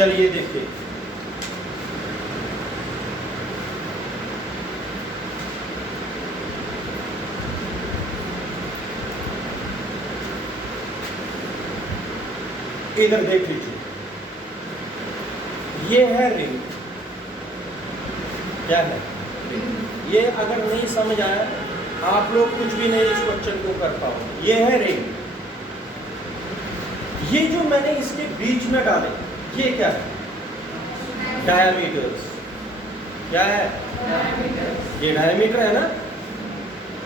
चलिए देखिए, इधर देख लीजिए, ये है रिंग। क्या है ये? अगर नहीं समझ आया आप लोग कुछ भी नहीं इस क्वेश्चन को कर पाओ। ये है रिंग। ये जो मैंने इसके बीच में डाले, ये क्या है? डायमीटर्स। क्या है? ये डायमीटर है ना?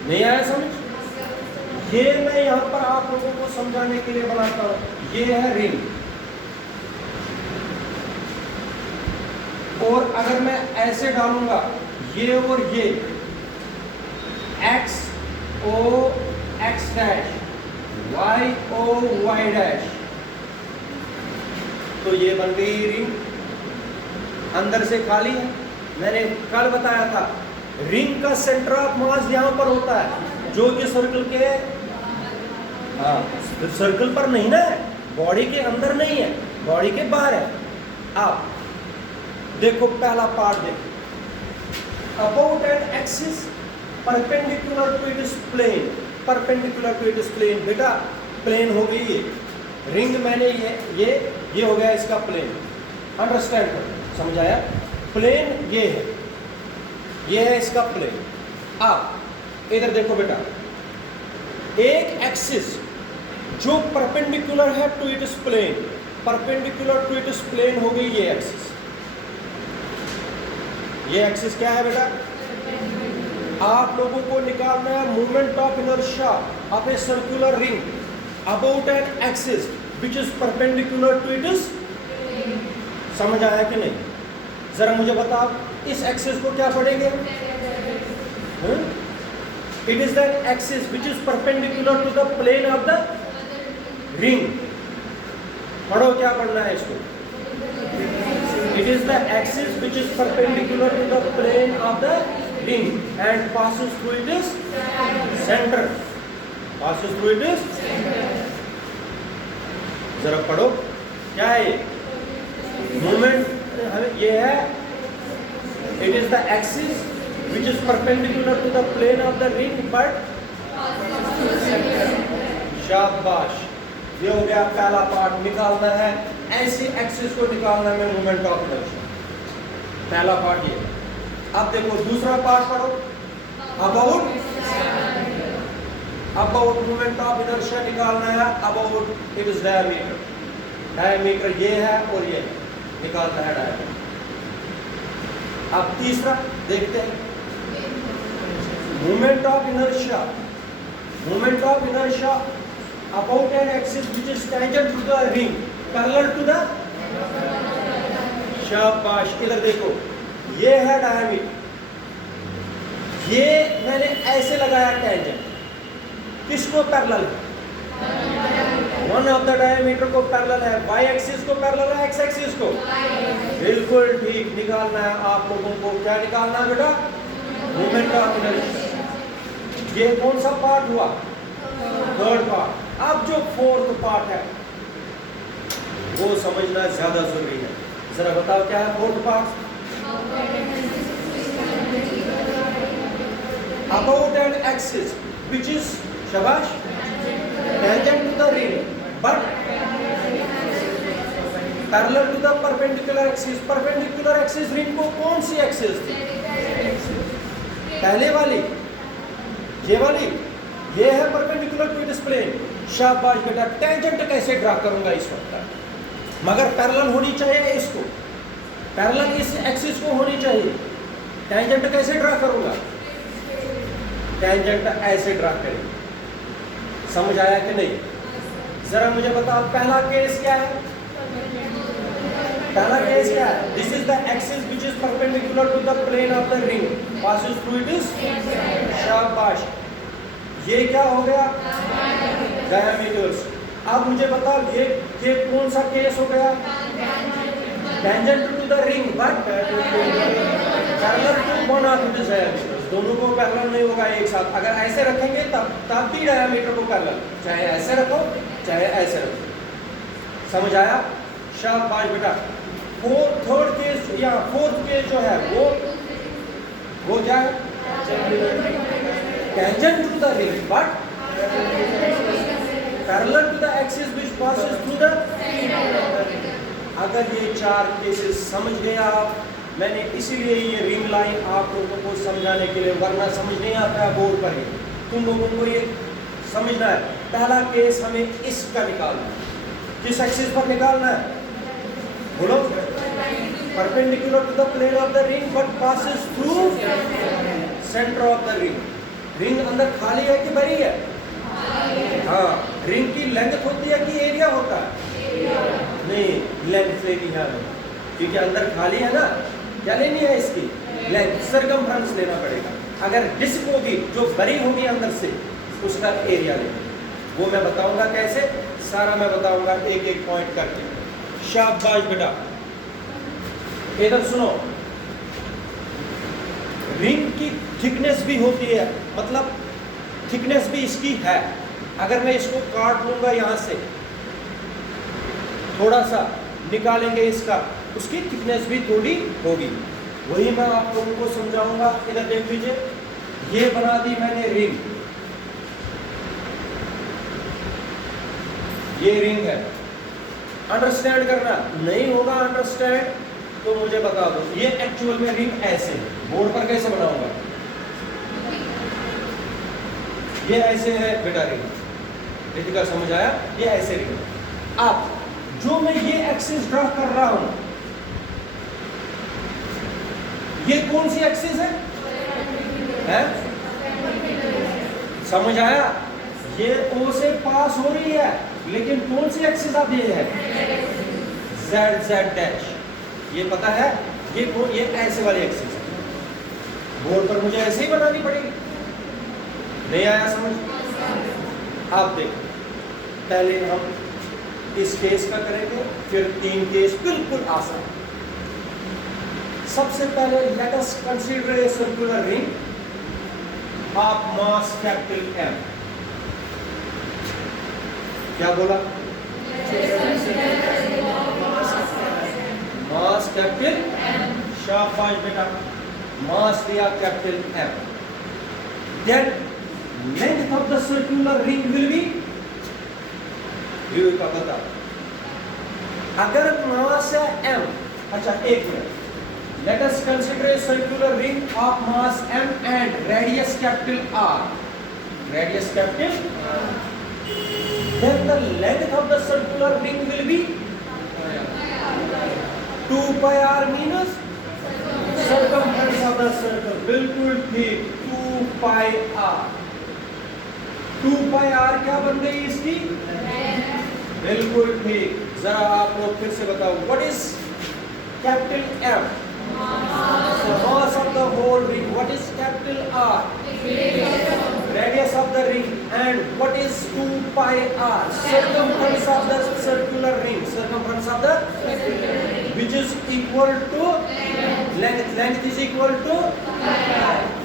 नहीं आया समझ? ये मैं यहाँ पर आप लोगों को समझाने के लिए बनाता हूँ। ये है रिंग, और अगर मैं ऐसे डालूंगा ये और ये, X O X dash, Y O Y dash, तो ये बन गई रिंग। अंदर से खाली है। मैंने कल बताया था रिंग का सेंटर ऑफ मास यहाँ पर होता है, जो कि सर्कल के, हाँ सर्कल पर नहीं ना है, बॉडी के अंदर नहीं है, बॉडी के बाहर है। आप देखो पहला पार्ट देखो, about an axis perpendicular to its plane, perpendicular to its plane. बेटा प्लेन हो गई ये रिंग, मैंने ये हो गया इसका प्लेन। अंडरस्टैंड करो, समझ आया? प्लेन ये है, ये है इसका प्लेन। आप इधर देखो बेटा, एक एक्सिस जो परपेंडिकुलर है to its plane, perpendicular to its plane हो गई ये एक्सिस। ये एक्सिस क्या है बेटा? आप लोगों को निकालना है moment of inertia of a circular ring about an axis which is perpendicular to its. समझ आया कि नहीं? जरा मुझे बताओ, इस एक्सिस को क्या पढ़ेंगे? It is the axis which is perpendicular to the plane of the ring. पढ़ो, क्या पढ़ना है इसको? It is the axis which is perpendicular to the plane of the ring and passes through its center. Passes through its center. जरा पढ़ो, क्या है ये? Movement ये है, it is the axis which is perpendicular to the plane of the ring but शाबाश, ये हो गया पहला पार्ट। निकालना है ऐसी एक्सिस को, निकालना है मोमेंट ऑफ इनर्शिया। पहला पार्ट ये। अब देखो दूसरा पार्ट पढ़ो, अबाउट मोमेंट ऑफ इनर्शिया निकालना है, about it is diameter. Diameter ये है और ये है, निकालना है डायमीटर। अब तीसरा देखते हैं, moment of inertia. Moment of inertia about an axis which is tangent to the ring parallel to the, शाबाश। इधर देखो, ये है डायमीटर, ये मैंने ऐसे लगाया टेंजेंट, किसको पैरेलल है? वन ऑफ द डायमीटर को पैरेलल है, वाई एक्सिस को पैरेलल है, एक्स एक्सिस को। बिल्कुल ठीक। निकालना है आप लोगों को, क्या निकालना है बेटा? Moment of inertia. ये कौन सा पार्ट हुआ? Third part. अब जो फोर्थ पार्ट है वो समझना ज्यादा जरूरी है। जरा बताओ क्या है fourth part? About an axis which is, शाबाश, tangent to the ring but parallel to the perpendicular axis. Perpendicular axis ring को कौन सी एक्सिस थी? पहले वाली, ये वाली, ये है परपेंडिकुलर टू इट्स प्लेन। शाबाश बेटा। टेंजेंट कैसे ड्रा करूंगा इस वक्त? मगर पैरेलल होनी चाहिए इसको, पैरेलल इस एक्सिस को होनी चाहिए। टेंजेंट कैसे ड्रा करूंगा? टेंजेंट ऐसे ड्रा करेंगे। समझ आया कि नहीं? जरा मुझे बताओ पहला केस क्या है? पहला केस क्या है? This is the axis which is perpendicular to the plane of the ring passes through its. शाबाश। ये क्या हो गया? डायमीटर्स। अब मुझे बताओ ये कौन सा केस हो गया? Tangent to the ring but parallel to one of its diameters. दोनों को पैरेलल नहीं होगा एक साथ। अगर ऐसे रखेंगे तब भी डायमीटर को पैरेलल, चाहे ऐसे रखो चाहे ऐसे रखो। समझ आया? शाबाश बेटा। थर्ड केस या फोर्थ केस जो है वो क्या है? Tangent to the ring but parallel to the axis which passes through the. अगर ये चार केसेस समझ गए आप, मैंने इसीलिए ये रिंग लाइन आप लोगों को समझाने के लिए, वरना समझ नहीं आता है बोर्ड पर ही। तुम लोगों को ये समझना है। पहला केस हमें इसका निकालना है। किस एक्सिस पर निकालना है? बोलो। Perpendicular to the plane of the ring but passes through centre of the ring. Ring अंदर खाली है कि भरी है? हाँ। रिंग की लेंथ होती है कि एरिया होता है? नहीं, लेंथ लेनी है क्योंकि अंदर खाली है ना। क्या लेनी है इसकी? लेंथ, सरकमफ्रेंस लेना पड़ेगा। अगर डिस्क होगी जो भरी होगी अंदर से, उसका एरिया लेना। वो मैं बताऊंगा कैसे, सारा मैं बताऊंगा एक एक पॉइंट करके। शाबाश बेटा। इधर सुनो, रिंग की थिकनेस भी होती है, मतलब थिकनेस भी इसकी है। अगर मैं इसको काट लूंगा यहां से, थोड़ा सा निकालेंगे इसका, उसकी थिकनेस भी थोड़ी होगी। वही मैं आप लोगों को समझाऊंगा। इधर देख लीजिए, ये बना दी मैंने रिंग, ये रिंग है। अंडरस्टैंड करना नहीं होगा अंडरस्टैंड तो मुझे बता दो। ये एक्चुअल में रिंग ऐसे है। बोर्ड पर कैसे बनाऊंगा? ये ऐसे है बेटा रिंग। रितिका समझ आया? ये ऐसे रिंग। अब जो मैं ये एक्सिस ड्रा कर रहा हूं, ये कौन सी एक्सिस है? समझ आया? ये O से पास हो रही है, लेकिन कौन सी एक्सिस आप ये है? Z dash. ये पता है? ये ऐसे वाली एक्सिस है। बोर्ड पर मुझे ऐसे ही बनानी पड़ेगी। नहीं आया समझ? आप देखो, पहले हम इस केस का करेंगे, फिर 3 केस बिल्कुल आसान। सबसे पहले let us consider a circular ring of mass capital M। क्या बोला? Mass capital M। शाबाश बेटा, मास दिया capital M। Then length of the circular ring will be, का बता। अगर मास है M, अच्छा एक minute, let us consider a circular ring of mass M and radius capital R. Radius capital R. Then the length of the circular ring will be 2 pi R means circumference of the circle. बिल्कुल ठीक, 2 pi R। 2 pi R क्या बन गई इसकी? बिल्कुल ठीक। जरा आप लोग फिर से बताओ, what is capital M? Mass of the whole ring. What is capital R? Radius of the ring. And what is 2 pi R? Circumference of the circular ring. Circumference of the which is equal to length. Length is equal to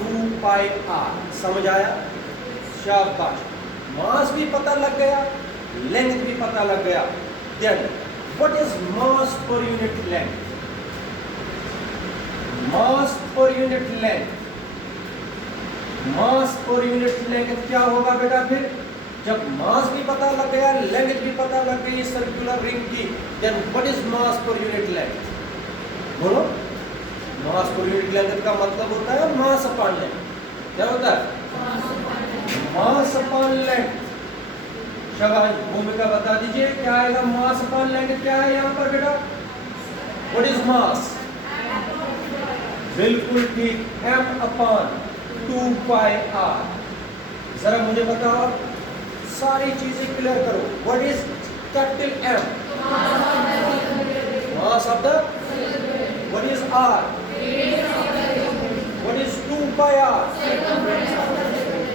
2 pi R. समझ आया? शाबाश। मास भी पता लग गया, length भी पता लग गया। Then what is mass per unit length? Mass per unit length. Mass per unit length क्या होगा बेटा? फिर जब मास भी पता लग गया, लेंथ भी पता लग गई सर्कुलर रिंग की, then what is mass per unit length? बोलो। मास पर यूनिट लेंथ का मतलब होता है मास अपॉन लेंथ। क्या होता है? Mass upon length. शाबाश। भूमिका बता दीजिए क्या आएगा? मास अपॉन लेंथ क्या है यहाँ पर बेटा? व्हाट इज मास? बिल्कुल ठीक, M अपॉन 2 pi R। जरा मुझे बताओ, सारी चीजें क्लियर करो। What is capital M? Mass of the. What is R? What is 2 pi R?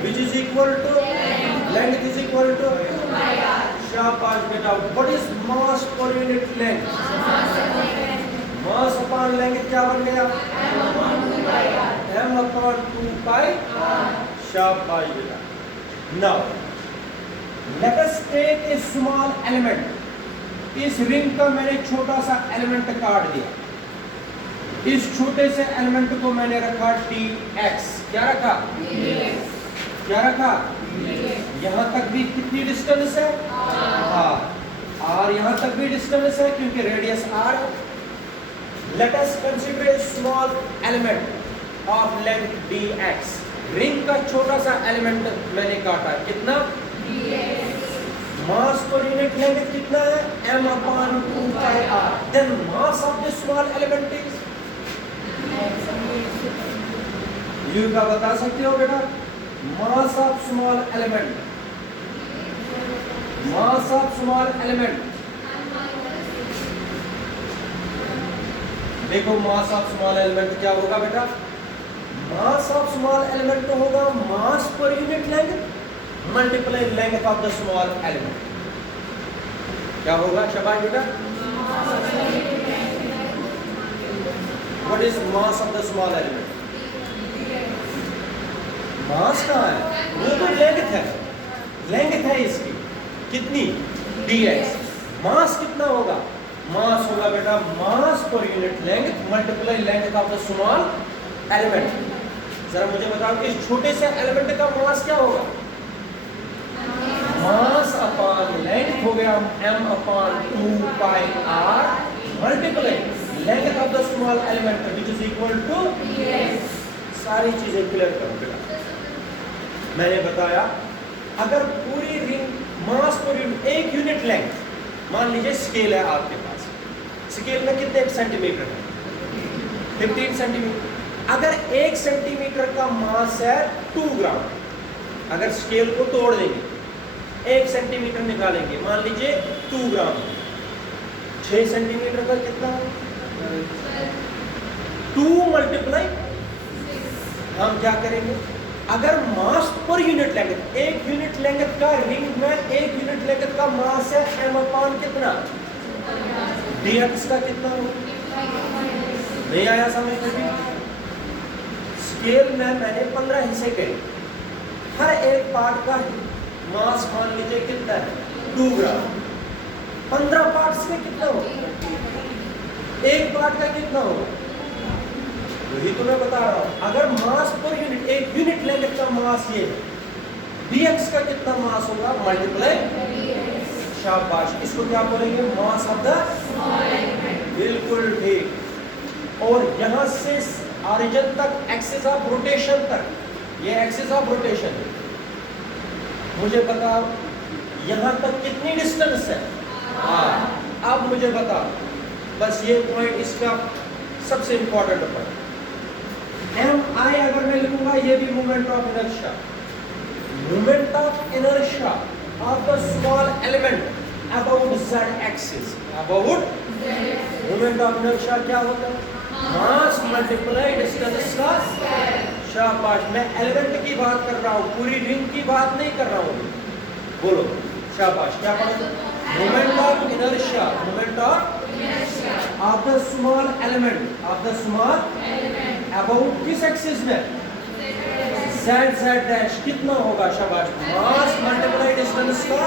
which is equal to length is equal to 2 pi R। शाबाश बेटा। What is mass per unit length? Mass upon length क्या बन गया? M upon 2 pi R। शाबाश बेटा। Now let us take a small element इस ring का मैंने छोटा सा एलिमेंट काट दिया, इस छोटे से एलिमेंट को मैंने रखा dx, क्या रखा? क्या रखा? यहां तक भी कितनी डिस्टेंस है? r। और यहां तक भी डिस्टेंस है क्योंकि रेडियस r है। Let us consider a small element of length dx। Ring का छोटा सा एलिमेंट मैंने काटा, कितना? मास पर यूनिट लेंथ कितना है? m/2πr। Then mass of the small element is, यू का बता सकते हो बेटा? Mass of small element, mass of small element, देखो मास ऑफ स्मॉल एलिमेंट क्या होगा बेटा? मास ऑफ स्मॉल एलिमेंट तो होगा mass per unit length multiply length of the small element. क्या होगा शाबाश बेटा? What is mass of the small element? Mass कहाँ है? वो तो लेंथ है, लेंथ है इसकी कितनी? dx। मास कितना होगा? मास होगा बेटा mass per unit length multiply length of the small element. जरा मुझे बताओ कि इस छोटे से एलिमेंट का मास क्या होगा? मास अपॉन लेंथ हो गया m/2πr multiply length of the small element which is equal to dx। सारी चीजें क्लियर करो बेटा। मैंने बताया अगर पूरी रिंग मास पर एक यूनिट लेंथ, मान लीजिए स्केल है आपके पास, स्केल में कितने सेंटीमीटर है? 15 सेंटीमीटर। अगर 1 सेंटीमीटर का मास है 2 ग्राम, अगर स्केल को तोड़ देंगे 1 सेंटीमीटर निकालेंगे, मान लीजिए 2 ग्राम, 6 सेंटीमीटर का कितना है? 2 मल्टीप्लाई, हम क्या करेंगे? अगर mass per unit length, 1 unit length का रिंग में 1 यूनिट लेंथ का मास है m/, कितना? dx का कितना हो? नहीं आया समझ में? स्केल में मैंने 15 हिस्से करे, हर एक पार्ट का मास मान लीजिए कितना है? 2 ग्राम। 15 पार्ट्स में कितना हो? एक पार्ट का कितना हो? वही तो मैं बता रहा हूं। अगर mass per unit, 1 unit length का मास ये है, dx का कितना मास होगा? मल्टीप्लाई, शाबाश, इसको क्या बोलेंगे? मास ऑफ द स्मॉल एलिमेंट। बिल्कुल ठीक। और यहां से ऑरिजिन तक, एक्सिस ऑफ रोटेशन तक, ये एक्सिस ऑफ रोटेशन है, मुझे बताओ यहां तक कितनी डिस्टेंस है? अब मुझे बताओ, बस ये पॉइंट इसका सबसे इंपॉर्टेंट पॉइंट। mi अगर मैं लिखूंगा, ये भी moment of inertia, moment of inertia of the small element about z axis, about moment of inertia क्या होता है? मास मल्टीप्लाई डिस्टेंस का स्क्वायर। शाबाश, मैं एलिमेंट की बात कर रहा हूँ, पूरी रिंग की बात नहीं कर रहा हूँ। बोलो शाबाश, क्या पढ़ा? Moment of inertia, moment of the small element, of the small element about किस एक्सिस में? z dash. कितना होगा? शाबाश, मास मल्टीप्लाई डिस्टेंस का,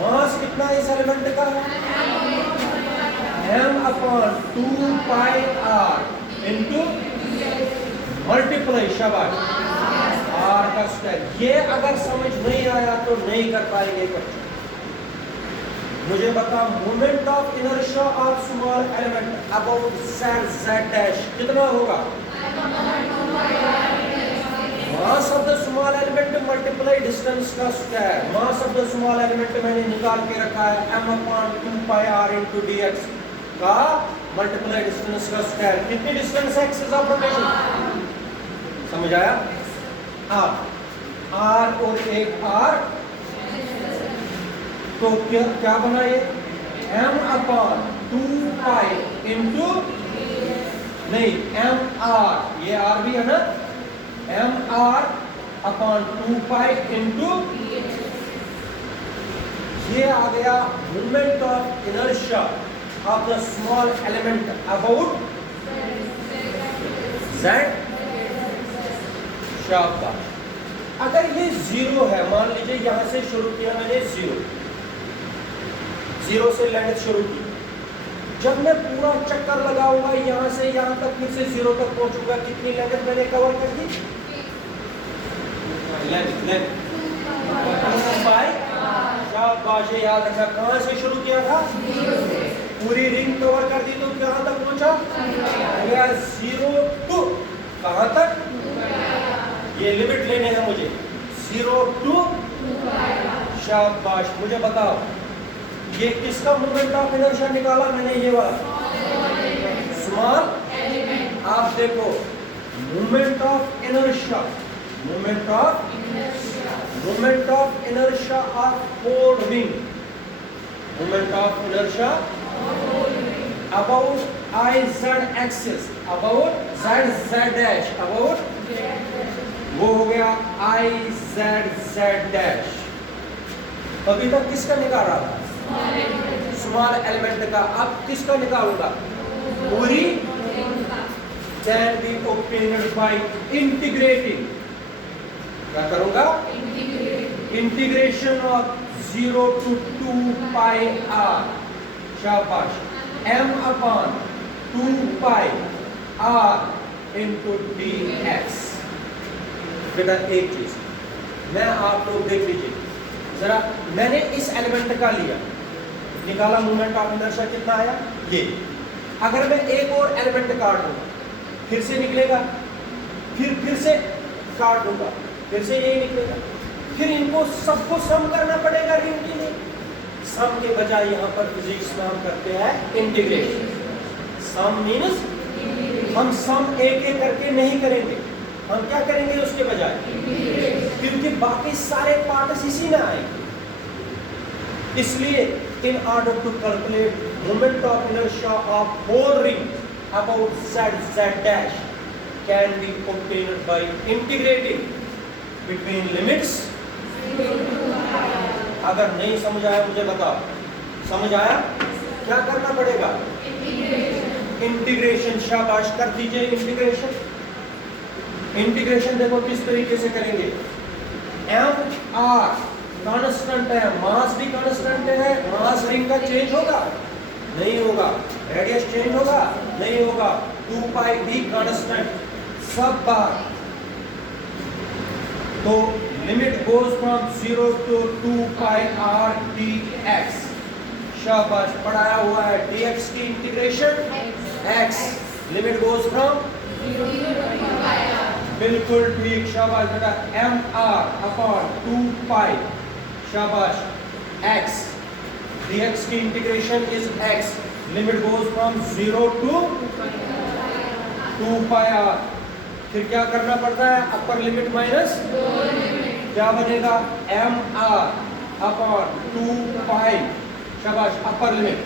मास कितना इस एलिमेंट का? m/2πr इंटू मल्टीप्लाई, शाबाश, r का स्क्वायर। ये अगर समझ नहीं आया तो नहीं कर पाएंगे बच्चे। मुझे बता, moment of inertia of small element about z dash कितना होगा? Mass of the small element multiply distance का square. Mass of the small element मैंने निकाल के रखा है m/2πr इंटू dx का मल्टीप्लाई डिस्टेंस का स्क्वायर। कितनी डिस्टेंस है एक्सिस ऑफ रोटेशन? समझ आया? r और एक r, तो क्या बना ये? m/2π इंटू, नहीं mr, ये r भी है ना, mr/2π इंटू, ये आ गया moment of inertia of the small element about z। शाबाश। अगर ये 0 है, मान लीजिए यहां से शुरू किया मैंने 0, जीरो से लेंथ शुरू की। जब मैं पूरा चक्कर लगाऊंगा यहाँ से यहाँ तक, फिर से जीरो तक पहुंचूंगा, कितनी लेंथ मैंने कवर कर दी? लेंथ शाबाश, याद रखना। कहाँ से शुरू किया था? पूरी रिंग कवर कर दी तो कहाँ तक पहुंचा? गया 0 to कहाँ तक? ये लिमिट लेने हैं मुझे, 0 to शाबाश। मुझे बताओ ये किसका मोमेंट ऑफ इनर्शिया निकाला मैंने? ये वाला स्मॉल। आप देखो moment of inertia, moment of inertia of whole ring, moment of inertia about I Z axis, about Z dash, about वो हो गया आई जेड डैश। अभी तक किसका निकाल रहा था? स्मॉल एलिमेंट का। अब किसका निकालूंगा? पूरी। Can be obtained by integrating. क्या करूंगा? Integration of 0 to 2 pi r। शाबाश। m upon 2 pi r into dx। बेटा एक चीज मैं आप लोग देख लीजिए जरा, मैंने इस एलिमेंट का लिया, निकाला मोमेंट ऑफ इनर्शिया कितना आया? ये। अगर मैं एक और एलिमेंट काट दूंगा फिर से निकलेगा, फिर से काट दूंगा फिर से यही निकलेगा, फिर इनको सबको सम करना पड़ेगा रिंग के लिए। सम के बजाय यहाँ पर फिजिक्स में हम करते हैं इंटीग्रेशन। सम मीन्स हम सम एक एक करके नहीं करेंगे, हम क्या करेंगे उसके बजाय? क्योंकि बाकी सारे पार्ट्स इसी में आएंगे। इसलिए in order to calculate moment of inertia of whole ring about z dash can be obtained by integrating between limits। अगर नहीं समझ आया मुझे बताओ, समझ आया? क्या करना पड़ेगा? इंटीग्रेशन। शाबाश, कर दीजिए इंटीग्रेशन। इंटीग्रेशन देखो किस तरीके से करेंगे। एम आर कांस्टेंट है, मास भी कांस्टेंट है, मास रिंग का चेंज होगा? नहीं होगा। रेडियस चेंज होगा? नहीं होगा। 2 पाई भी कांस्टेंट सब बार। तो limit goes from 0 to 2 pi r dx। शाबाश, पढ़ाया हुआ है dx की integration x, limit goes from बिल्कुल ठीक। शाबाश बेटा, एम आर अपॉन 2 पाई। शाबाश, x dx की integration is x, limit goes from 0 to 2 pi r। फिर क्या करना पड़ता है? अपर लिमिट माइनस क्या बनेगा? एम आर अपॉन 2 पाई। शाबाश, अपर लिमिट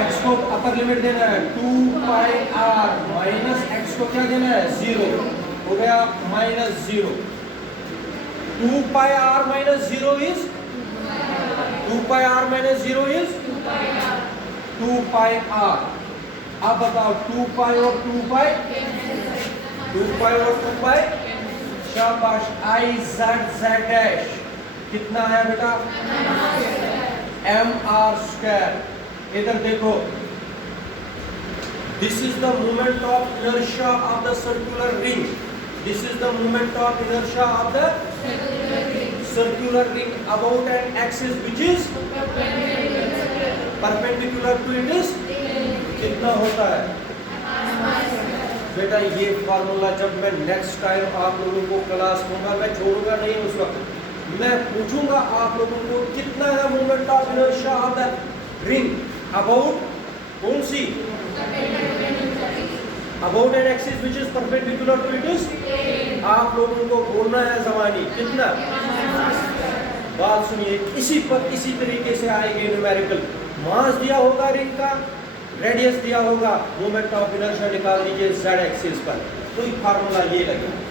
x को अपर लिमिट देना है 2 पाई r माइनस x को क्या देना है? 0 हो गया -0। 2 पाई r minus 0 is 2 pi r minus 0 is 2 pi r। अब बताओ 2 पाई और 2 पाई, 2 पाई और 2 पाई। शाबाश, आई जेड डैश कितना है बेटा? mr²। इधर देखो, this is the moment of inertia of the circular ring. This is the moment of inertia of the circular ring about an axis which is perpendicular to it is कितना होता है? बेटा ये फार्मूला जब मैं next time आप लोगों को क्लास दूंगा, मैं छोड़ूंगा नहीं उस वक्त। मैं पूछूंगा आप लोगों को कितना है moment of inertia of the ring about कौन सी? About an axis which is perpendicular to it is. आप लोगों को बोलना है जमानी कितना। बात सुनिए, इसी पर इसी तरीके से आएगी न्यूमेरिकल। मास दिया होगा रिंग का, रेडियस दिया होगा, मोमेंट ऑफ इनर्शिया निकाल दीजिए जेड एक्सिस पर, तो फार्मूला ये लगेगा।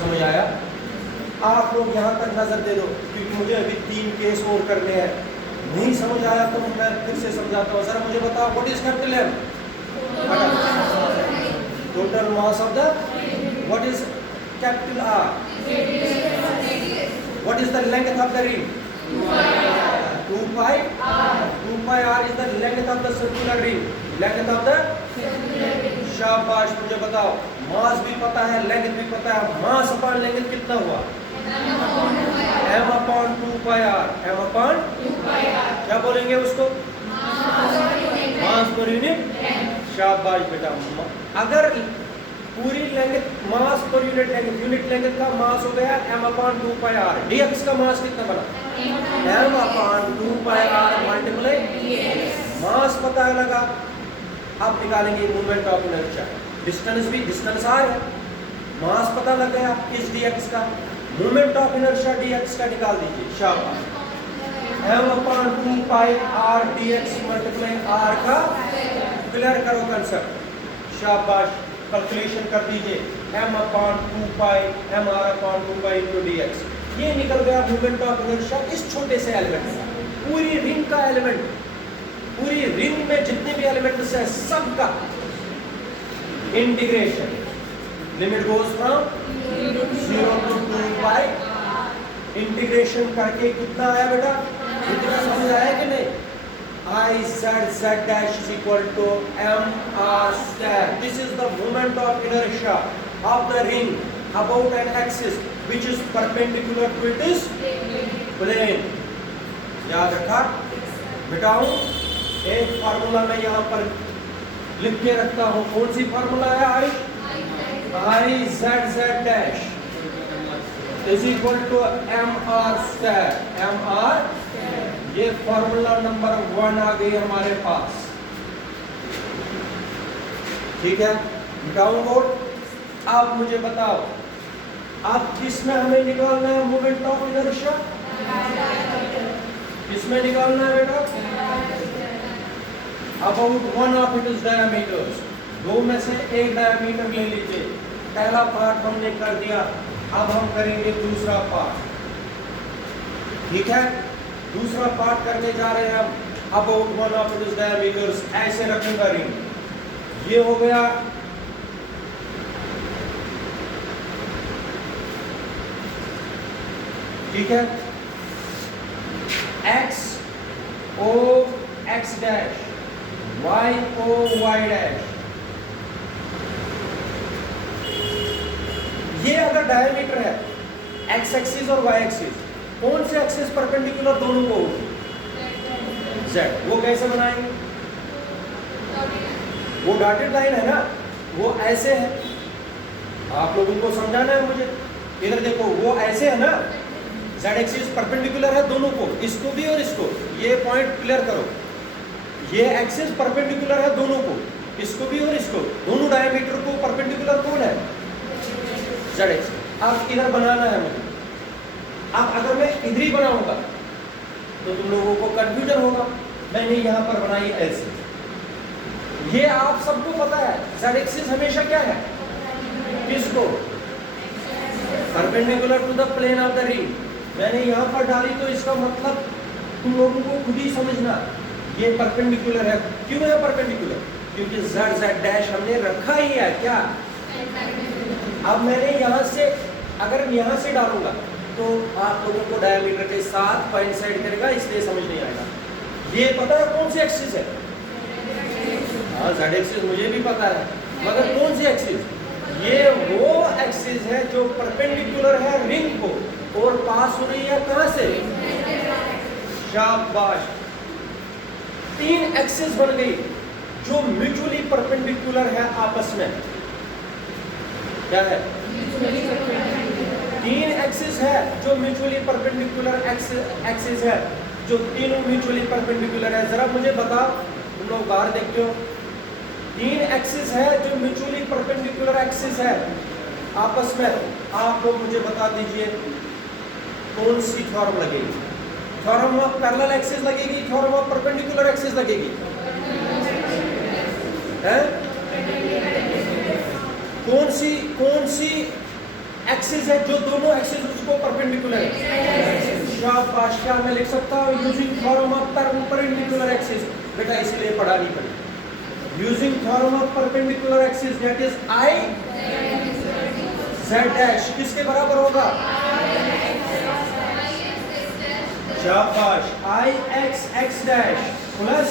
समझ आया? आप लोग यहाँ तक नजर दे दो क्योंकि मुझे अभी 3 केस और करने हैं। नहीं समझ आया तो मैं फिर से समझाता हूँ। जरा मुझे बताओ, what is capital M? Total mass of the. What is capital R? What is the length of the ring? 2 pi r is the length of the circular ring. Length of the शाबाश, मुझे बताओ, मास भी पता है, length भी पता है, mass upon length कितना हुआ? m upon 2 pi r. m upon क्या बोलेंगे उसको? मास पर यूनिट. शाबाश बेटा. अगर पूरी length mass per unit length, unit length का मास हो गया m upon 2 pi r. dx का मास कितना बना? m upon 2 pi r multiply मास पता लगा. अब निकालेंगे मूवमेंट ऑफ इनर्शिया. डिस्टेंस भी, डिस्टेंस r है, मास पता लग गया इस dx का. मूवमेंट ऑफ इनर्शिया dx का निकाल दीजिए. शाबाश. m upon 2 pi r dx multiply r का क्लियर करो कंसेप्ट. शाबाश. कैलकुलेशन कर दीजिए. m upon 2 pi m r upon 2 pi into dx. ये निकल गया मूवमेंट ऑफ इनर्शिया इस छोटे से एलिमेंट का. पूरी रिंग का एलिमेंट, पूरी रिंग में जितने भी एलिमेंट्स है सबका integration. Limit goes from 0 to 2 pi. Integration करके कितना आया बेटा? कितना समझ आया कि नहीं? I z z dash is equal to m r square. This is the moment of inertia of the ring about an axis which is perpendicular to its plane. याद रखा बेटाओ. एक फार्मूला मैं यहाँ पर लिख के रखता हूँ. कौन सी फार्मूला है? I z z dash is equal to m r square. m r, ये फार्मूला नंबर 1 आ गई हमारे पास. ठीक है, मिटाऊं बोर्ड. अब मुझे बताओ, अब किसमें हमें निकालना है मूवमेंट ऑफ इनर्शिया? किसमें निकालना है बेटा? About one of its diameters. दो में से एक डायमीटर ले लीजिए. पहला पार्ट हमने कर दिया, अब हम करेंगे दूसरा पार्ट. ठीक है, दूसरा पार्ट करने जा रहे हैं हम. About one of its diameters. ऐसे रखूंगा रिंग. ये हो गया ठीक है. x o x dash, y o y dash. ये अगर डायमीटर है x एक्सिस और y एक्सिस, कौन से एक्सिस परपेंडिकुलर दोनों को? z. वो कैसे बनाएंगे? वो डॉटेड लाइन है ना, वो ऐसे है. आप लोगों को समझाना है मुझे. इधर देखो, वो ऐसे है ना, z एक्सिस परपेंडिकुलर है दोनों को, इसको भी और इसको. ये पॉइंट क्लियर करो. ये एक्सिस परपेंडिकुलर है दोनों को, इसको भी और इसको. दोनों डायमीटर को परपेंडिकुलर कौन है? z axis. अब इधर बनाना है मुझे. अब अगर मैं इधर ही बनाऊंगा तो तुम लोगों को कंफ्यूजन होगा. मैंने यहाँ पर बनाई ऐसे. ये आप सबको पता है, z एक्सिस हमेशा क्या है? किसको? Perpendicular to the plane of the ring. मैंने यहाँ पर डाली तो इसका मतलब तुम लोगों को खुद ही समझना. ये परपेंडिकुलर है. क्यों है परपेंडिकुलर? क्योंकि z z डैश हमने रखा ही है. क्या? अब मैंने यहाँ से, अगर यहाँ से डालूंगा तो आप लोगों को डायमीटर के साथ कोइंसाइड करेगा, इसलिए समझ नहीं आएगा. ये पता है कौन सी एक्सिस है? हाँ, z एक्सिस मुझे भी पता है, मगर कौन सी एक्सिस? ये वो एक्सिस है जो परपेंडिकुलर है रिंग को और पास हो रही है कहां से? शाबाश. 3 एक्सिस बन गई जो म्यूचुअली परपेंडिकुलर है आपस में. क्या है? 3 एक्सिस है जो म्यूचुअली परपेंडिकुलर एक्सिस है, जो तीनों म्यूचुअली परपेंडिकुलर है. जरा मुझे बताओ, तुम लोग बाहर देखते हो, 3 एक्सिस है जो म्यूचुअली परपेंडिकुलर एक्सिस है आपस में. आप लोग मुझे बता दीजिए कौन सी थ्योरम लगेगी? थ्योरम ऑफ पैरेलल एक्सिस लगेगी, थ्योरम ऑफ परपेंडिकुलर एक्सिस लगेगी? है? कौन सी एक्सिस है जो दोनों एक्सिस उसको परपेंडिकुलर है? शाबाश. क्या मैं लिख सकता हूँ using theorem of perpendicular axis? बेटा इसलिए पढ़ा नहीं पड़ी. Using theorem of perpendicular axis, that is I z dash किसके बराबर होगा? शाबाश, आई एक्स एक्स डैश प्लस,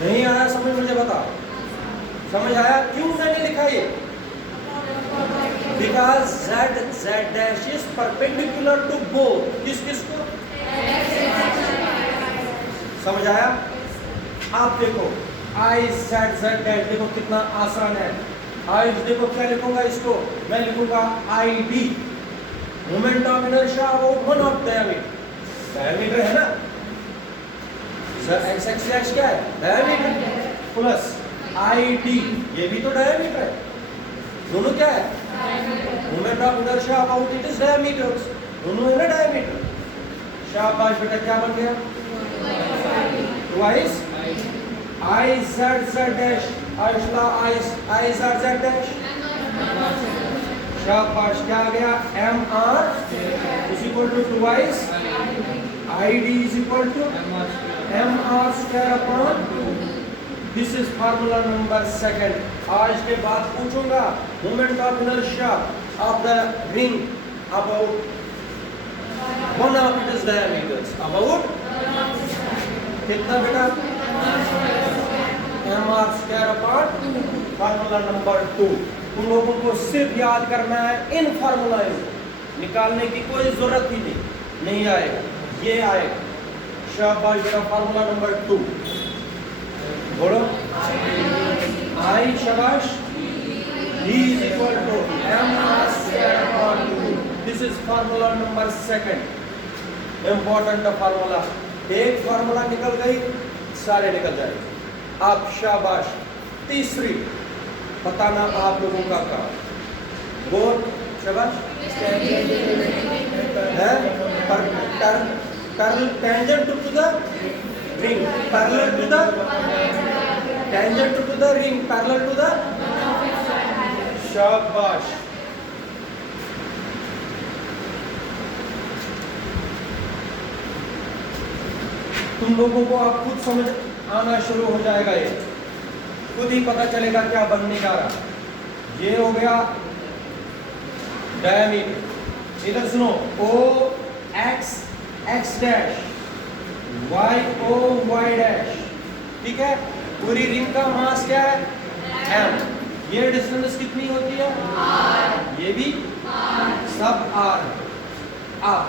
नहीं आया समझ, मुझे बता, समझ आया क्यों मैंने लिखा ये? Because z z dash is perpendicular to both, किस किस को? समझ आया? आप देखो आई जेड जेड डैश, देखो कितना आसान है। आई देखो क्या लिखूंगा इसको, मैं लिखूंगा I D, moment of inertia about one of diameter, diameter है ना, एक्स एक्स डैश क्या है? डायमीटर, प्लस आई डी, ये भी तो डायमीटर है, दोनों क्या है? Moment of inertia about it is diameter, दोनों है ना डायमीटर। शाबाश बेटा, क्या बन गया? Twice I Z Z dash, I Z Z dash, शाबाश, क्या आ गया? M R is equal to twice I D is equal to M R square upon, this is formula number second. आज के बाद पूछूंगा moment of inertia of the ring about one of it is diameters, about कितना बेटा? M R square upon formula number 2। तुम लोगों को सिर्फ याद करना है, इन फार्मूला निकालने की कोई जरूरत ही नहीं आएगा, ये आएगा। शाबाश बेटा, फार्मूला नंबर 2 बोलो, आई शाबाश, D is equal to mr square upon 2, this is formula number second, important formula. एक फार्मूला निकल गई, सारे निकल जाएंगे। अब शाबाश, तीसरी बताना आप लोगों का काम, बोल शाबाश, है tangent to the ring parallel to the, tangent to the ring parallel to the, शाबाश। तुम लोगों को अब खुद समझ आना शुरू हो जाएगा, ये खुद ही पता चलेगा क्या बनने जा रहा। ये हो गया डायमीटर, इधर सुनो, O X X dash, Y O Y dash, ठीक है। पूरी रिंग का मास क्या है? m। ये डिस्टेंस कितनी होती है? r। ये भी सब r। अब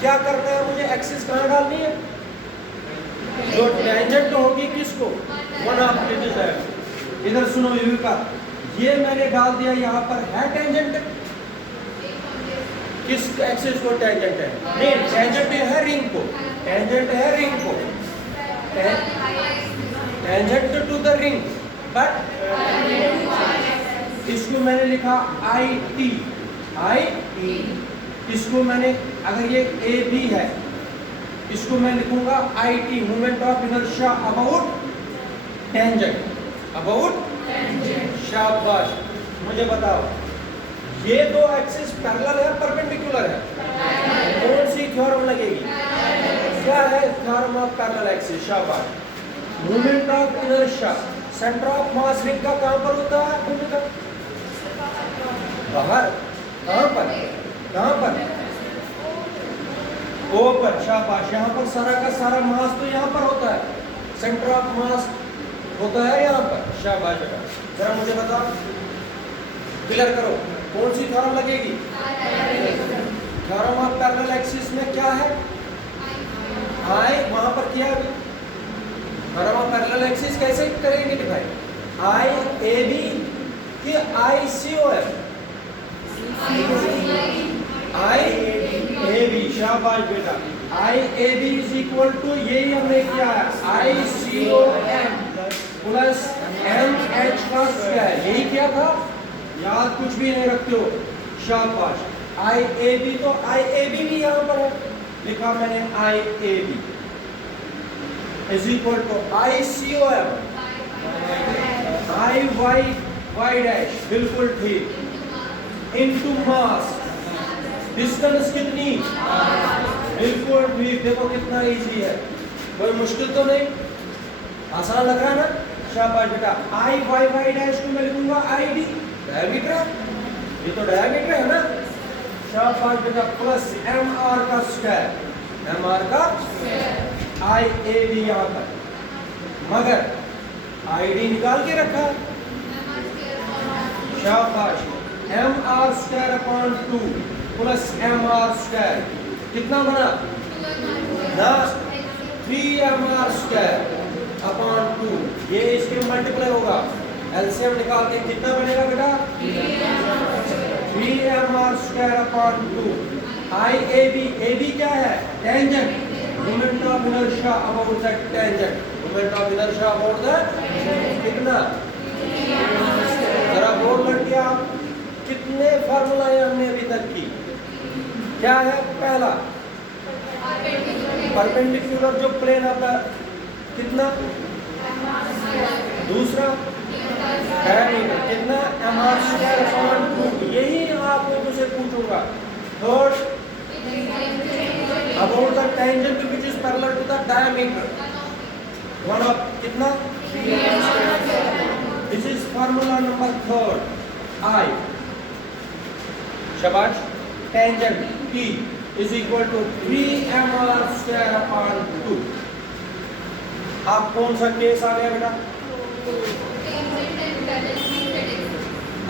क्या करना है मुझे? एक्सिस कहाँ डालनी है? जो टेंजेंट होगी किसको? One of it is diameter. इधर सुनो युविका, ये मैंने डाल दिया यहाँ पर, है टेंजेंट? किस एक्सिस को टेंजेंट है? नहीं, टेंजेंट है रिंग को, टेंजेंट है रिंग को, tangent to the ring, but इसको मैंने लिखा आई टी, आई टी। इसको मैंने, अगर ये ए बी है, इसको मैं लिखूंगा I T, moment of inertia about tangent, about tangent. शाबाश, मुझे बताओ, ये दो एक्सिस पैरेलल है, परपेंडिकुलर है, कौन सी थ्योरम लगेगी? क्या है थ्योरम ऑफ पैरेलल एक्सिस? शाबाश। Moment of inertia, centre of mass ring का कहां पर होता है? भूमिका बाहर, कहां पर? कहां पर? ओ पर। शाबाश, यहाँ पर सारा का सारा मास तो यहाँ पर होता है, सेंटर ऑफ मास होता है यहाँ पर। शाबाश बेटा, जरा मुझे बताओ, क्लियर करो, कौन सी थ्योरम लगेगी? थ्योरम ऑफ पैरेलल एक्सिस में क्या है? आई, वहां पर किया अभी। थ्योरम ऑफ पैरेलल एक्सिस कैसे करेंगे डिफाइन? आई ए बी कि आई C O F? I A B. शाबाश बेटा, I A B is equal to, यही हमने किया है, I C O M plus M H का स्क्वायर, यही किया था, याद कुछ भी नहीं रखते हो। शाबाश, आई ए बी, तो आई ए बी भी यहाँ पर है, लिखा मैंने I A B is equal to I C O M, I Y Y dash, बिल्कुल ठीक, इनटू मास, डिस्टेंस कितनी? बिल्कुल ठीक। देखो कितना इजी है, कोई मुश्किल तो नहीं, आसान लग रहा है ना? शाबाश बेटा, आई वाई वाई डैश को मैं लिखूंगा आई डी, डायमीटर, ये तो डायमीटर है ना, शाबाश बेटा, प्लस एम आर का स्क्वायर, एम आर का आई ए बी यहाँ तक, मगर आई डी निकाल के रखा। शाबाश, M R square upon 2 plus M R square कितना बना ना 3 एम आर स्क्वायर अपॉन 2, ये इसके मल्टीप्लाई होगा, एलसीएम निकाल के कितना बनेगा बेटा 3 M R square upon 2। I A B क्या है tangent, moment of inertia about the tangent, moment of inertia about the कितना, जरा बोल लड़के आप, कितने फार्मूलाएं हमने अभी तक की, क्या है पहला परपेंडिकुलर जो प्लेन आता है कितना, दूसरा डायमीटर कितना एम आर स्क्वायर अपॉन 2, यही आप लोगों से पूछूंगा। Third about the tangent which is parallel to the diameter, one of कितना, this is formula number third. I शाबाश, tangent T is equal to 3 mr square upon 2। आप कौन सा केस आ गया बेटा,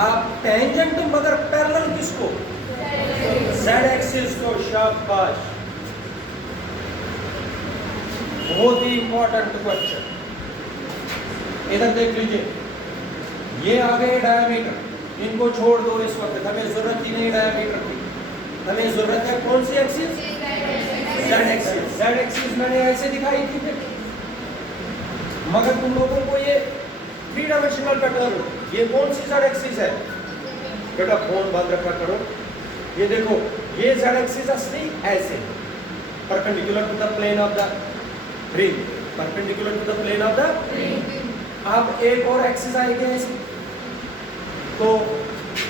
आप टेंजेंट मगर पैरेलल किसको, z एक्सिस को। शाबाश, बहुत ही इंपॉर्टेंट क्वेश्चन, इधर देख लीजिए, ये आ गए डायमीटर, इनको छोड़ दो इस वक्त, हमें जरूरत ही नहीं डायमीटर की, हमें जरूरत है कौन सी axis, z axis. z axis मैंने ऐसे दिखाई थी, मगर तुम लोगों को ये 3 डायमेंशनल पैटर्न, ये कौन सी z एक्सिस है बेटा, फोन बंद रखा करो, ये देखो ये z एक्सिस असली ऐसे perpendicular to the plane of the ring, perpendicular to the plane of the ring. अब एक और एक्सिस आएगी ऐसे, तो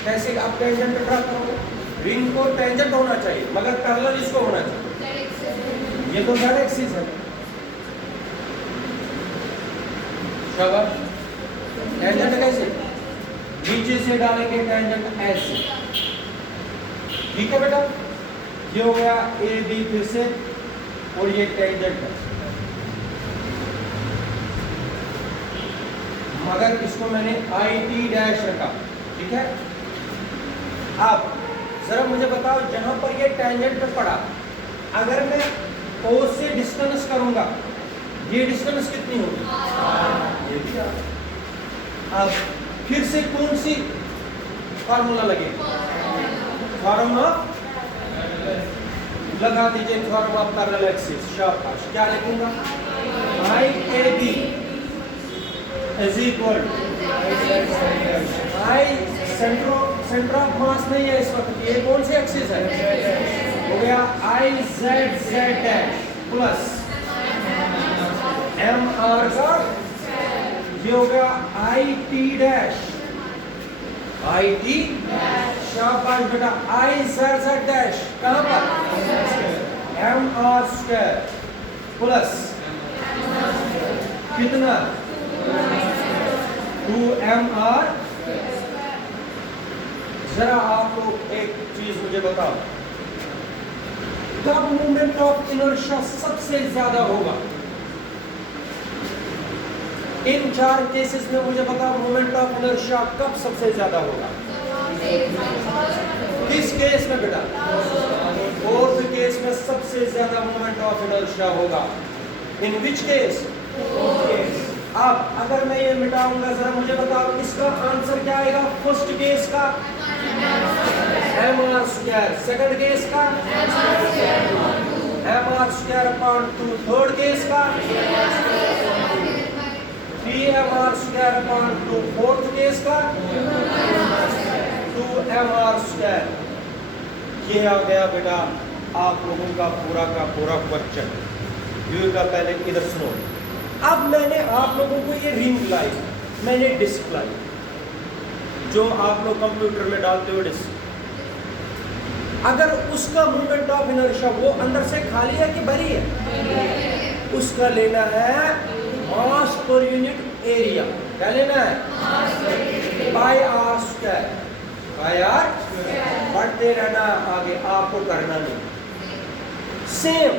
कैसे आप टेंजेंट ड्रा करोगे, रिंग को टेंजेंट होना चाहिए मगर पैरेलल इसको होना चाहिए, ये तो z एक्सिस है। शाबाश, टेंजेंट कैसे, नीचे से डालेंगे टेंजेंट ऐसे, ठीक है बेटा, ये हो गया ए बी फिर से, और ये टेंजेंट है, मगर इसको मैंने आई टी डैश रखा, ठीक है। अब जरा मुझे बताओ, जहां पर ये टेंजेंट पे पड़ा, अगर मैं O से डिस्टेंस करूंगा, ये डिस्टेंस कितनी होगी, ये भी। अब फिर से कौन सी फार्मूला लगेगी, फार्मूला लगा दीजिए, फार्मूला ऑफ पैरेलल एक्सिस। शाबाश, क्या लिखूंगा, I A B is equal I center of mass नहीं है इस वक्त, ये कौन सी एक्सिस है, हो गया I Z Z dash plus M R का, ये हो गया I T dash, I T, शाबाश बेटा, आई जेड जेड डैश कहां पर, एम आर स्क्वायर प्लस कितना 2 एम आर। जरा आप लोग एक चीज मुझे बताओ, कब मोमेंट ऑफ इनर्शिया सबसे ज्यादा होगा, इन 4 केसेस में मुझे बताओ मोमेंट ऑफ इनर्शिया कब सबसे ज्यादा होगा, किस केस में बेटा, फोर्थ केस में सबसे ज्यादा मोमेंट ऑफ इनर्शिया होगा, इन विच केस, अब अगर मैं ये मिटाऊंगा, जरा मुझे बताओ इसका आंसर क्या आएगा, फर्स्ट केस का M R square, second case का M R square upon 2, third case का 3 M R square upon 2, fourth case का 2 एम आर स्क्वायर। ये आ गया बेटा आप लोगों का पूरा क्वेश्चन। व्यू का पहले इधर सुनो, अब मैंने आप लोगों को ये रिंग लाई, मैंने डिस्क लाई, जो आप लोग कंप्यूटर में डालते हो डिस्क, अगर उसका मोमेंट ऑफ इनर्शिया वो अंदर से खाली है कि भरी है, उसका लेना है मास पर यूनिट एरिया, क्या लेना है, बाय आर स्क्वायर। यार बढ़ते रहना आगे, आपको करना नहीं। सेम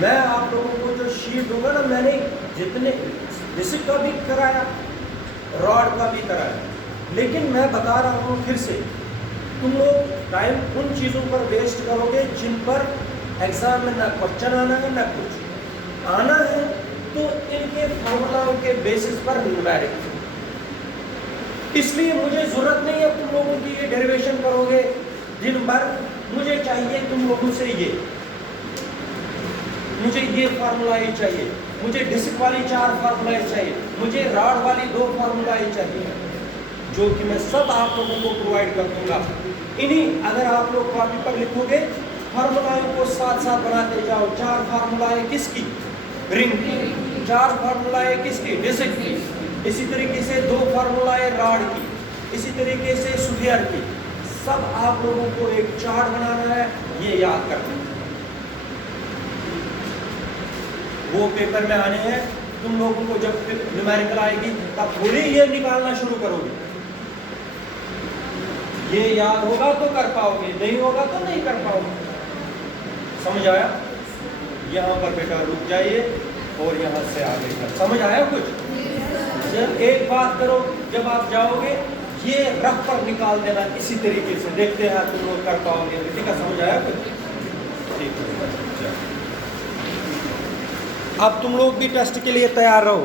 मैं आप लोगों को जो शीट दूंगा ना, मैंने जितने बेसिक का भी कराया, रॉड का भी कराया, लेकिन मैं बता रहा हूँ फिर से, तुम लोग टाइम उन चीज़ों पर वेस्ट करोगे जिन पर एग्जाम में ना क्वेश्चन आना है ना कुछ आना है, तो इनके फॉर्मूलाओं के बेसिस पर न्यूमेरिक। इसलिए मुझे जरूरत नहीं है तुम लोगों की ये डेरिवेशन करोगे दिन भर, मुझे चाहिए तुम लोगों से ये, मुझे ये फार्मूला ही चाहिए, मुझे डिस्क वाली 4 फार्मूला चाहिए, मुझे रॉड वाली 2 फार्मूला चाहिए, जो कि मैं सब आप लोगों को प्रोवाइड कर दूंगा। इन्हीं अगर आप लोग कॉपी पर लिखोगे, फार्मूलाओं को साथ साथ बनाते जाओ। 4 फार्मूलाएं किसकी? रिंग की। 4 फार्मूलाएं किसकी? डिस्क की। इसी तरीके से 2 फार्मूलाएं रॉड की, इसी तरीके से स्फीयर की। सब आप लोगों को एक चार्ट बनाना है, ये याद करना है। वो पेपर में आने हैं, तुम लोगों को जब न्यूमेरिकल आएगी तब थोड़ी ये निकालना शुरू करोगे। ये याद होगा तो कर पाओगे, नहीं होगा तो नहीं कर पाओगे। समझ आया? यहाँ पर बेटा रुक जाइए और यहाँ से आगे कर। समझ आया कुछ? जब एक बात करो, जब आप जाओगे ये रफ पर निकाल देना इसी तरीके से, देखते हैं तुम लोग कर पाओगे। ठीक है, समझ आया कुछ? ठीक है, अब तुम लोग भी टेस्ट के लिए तैयार रहो।